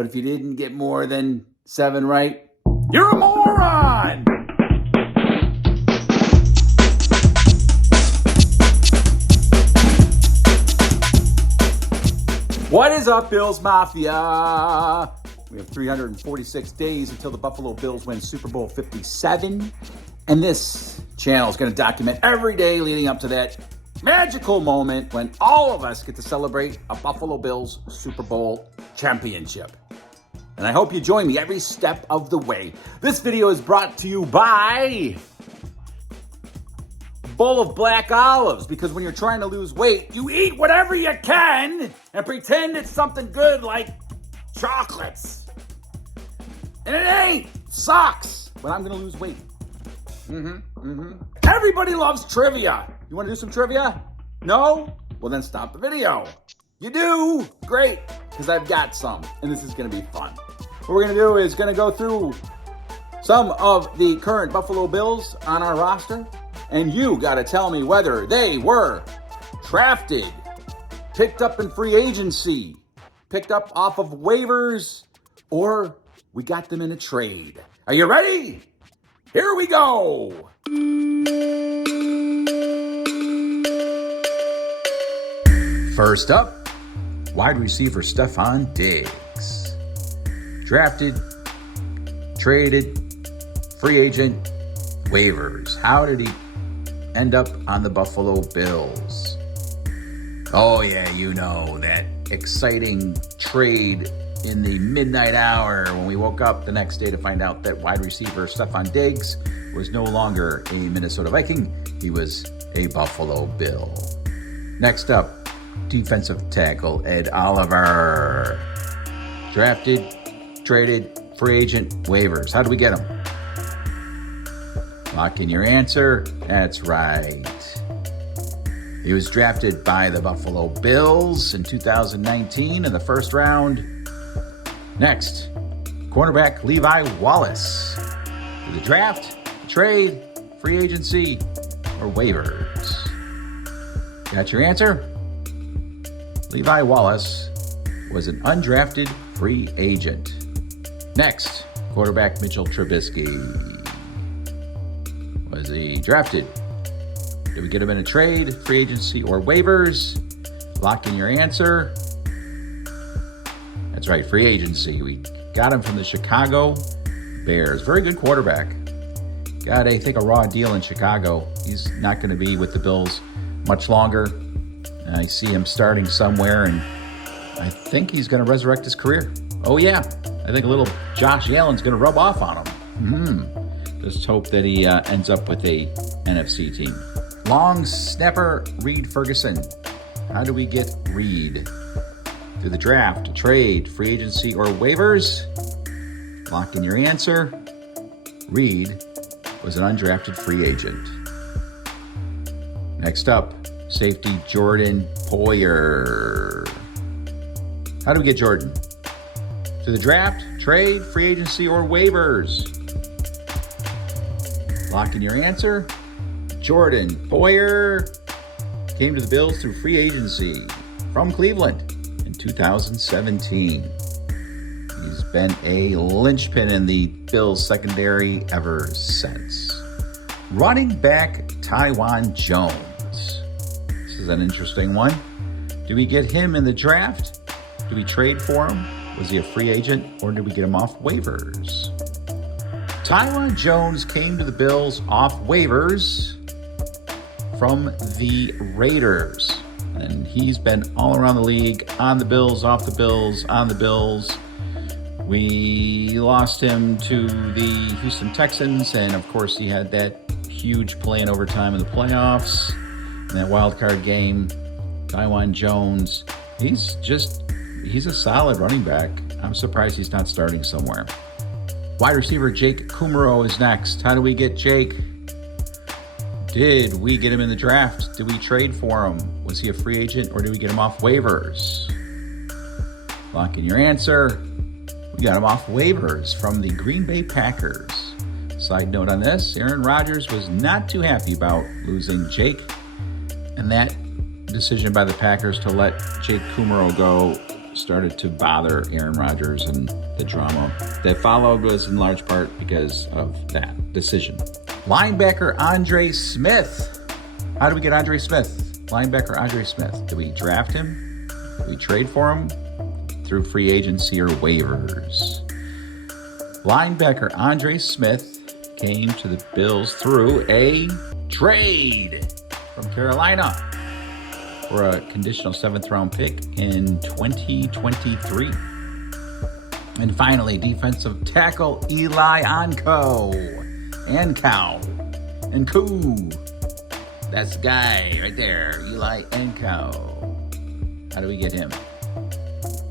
But if you didn't get more than 7 right, you're a moron! What is up, Bills Mafia? We have 346 days until the Buffalo Bills win Super Bowl 57. And this channel is going to document every day leading up to that magical moment when all of us get to celebrate a Buffalo Bills Super Bowl championship. And I hope you join me every step of the way. This video is brought to you by a bowl of black olives, because when you're trying to lose weight, you eat whatever you can and pretend it's something good like chocolates. And it ain't. Sucks. But I'm going to lose weight. Everybody loves trivia. You want to do some trivia? No? Well, then stop the video. You do? Great, because I've got some, and this is going to be fun. What we're going to do is going to go through some of the current Buffalo Bills on our roster, and you got to tell me whether they were drafted, picked up in free agency, picked up off of waivers, or we got them in a trade. Are you ready? Here we go. First up, wide receiver Stefon Diggs. Drafted, traded, free agent, waivers. How did he end up on the Buffalo Bills? Oh yeah, you know, that exciting trade in the midnight hour when we woke up the next day to find out that wide receiver Stefon Diggs was no longer a Minnesota Viking. He was a Buffalo Bill. Next up, defensive tackle Ed Oliver. Drafted, traded, free agent, waivers. How do we get him? Lock in your answer. That's right. He was drafted by the Buffalo Bills in 2019 in the first round. Next, cornerback Levi Wallace. For the draft, trade, free agency, or waivers. Got your answer? Levi Wallace was an undrafted free agent. Next, quarterback Mitchell Trubisky. Was he drafted? Did we get him in a trade, free agency, or waivers? Lock in your answer. That's right, free agency. We got him from the Chicago Bears. Very good quarterback. Got, I think, a raw deal in Chicago. He's not going to be with the Bills much longer. I see him starting somewhere, and I think he's going to resurrect his career. Oh, yeah. I think a little Josh Allen's going to rub off on him. Just hope that he ends up with a NFC team. Long snapper Reed Ferguson. How do we get Reed? Through the draft, trade, free agency, or waivers? Lock in your answer. Reed was an undrafted free agent. Next up, safety Jordan Poyer. How do we get Jordan? Through the draft, trade, free agency, or waivers? Lock in your answer. Jordan Poyer came to the Bills through free agency from Cleveland in 2017. He's been a linchpin in the Bills secondary ever since. Running back Taiwan Jones. This is an interesting one. Did we get him in the draft? Did we trade for him? Was he a free agent, or did we get him off waivers? Taiwan Jones came to the Bills off waivers from the Raiders. And he's been all around the league, on the Bills, off the Bills, on the Bills. We lost him to the Houston Texans, and of course he had that huge play in overtime in the playoffs. In that wild card game, Taiwan Jones, he's a solid running back. I'm surprised he's not starting somewhere. Wide receiver Jake Kumaro is next. How do we get Jake? Did we get him in the draft? Did we trade for him? Was he a free agent, or did we get him off waivers? Lock in your answer. We got him off waivers from the Green Bay Packers. Side note on this, Aaron Rodgers was not too happy about losing Jake, and that decision by the Packers to let Jake Kumaro go started to bother Aaron Rodgers, and the drama that followed was in large part because of that decision. Linebacker Andre Smith. How did we get Andre Smith? Linebacker Andre Smith. Did we draft him? Did we trade for him? Through free agency or waivers? Linebacker Andre Smith came to the Bills through a trade from Carolina for a conditional 7th-round pick in 2023. And finally, defensive tackle Eli Ankou. That's the guy right there, Eli Ankou. How do we get him?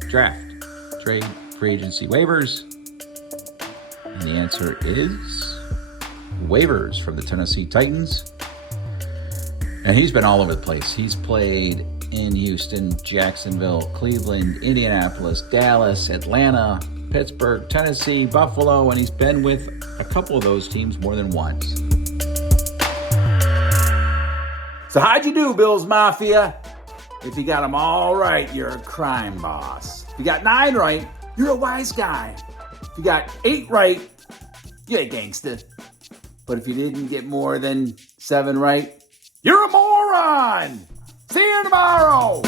Draft, trade, free agency, waivers. And the answer is waivers from the Tennessee Titans. And he's been all over the place. He's played in Houston, Jacksonville, Cleveland, Indianapolis, Dallas, Atlanta, Pittsburgh, Tennessee, Buffalo, and he's been with a couple of those teams more than once. So how'd you do, Bills Mafia? If you got them all right, you're a crime boss. If you got 9 right, you're a wise guy. If you got 8 right, you're a gangster. But if you didn't get more than 7 right, you're a moron! See you tomorrow!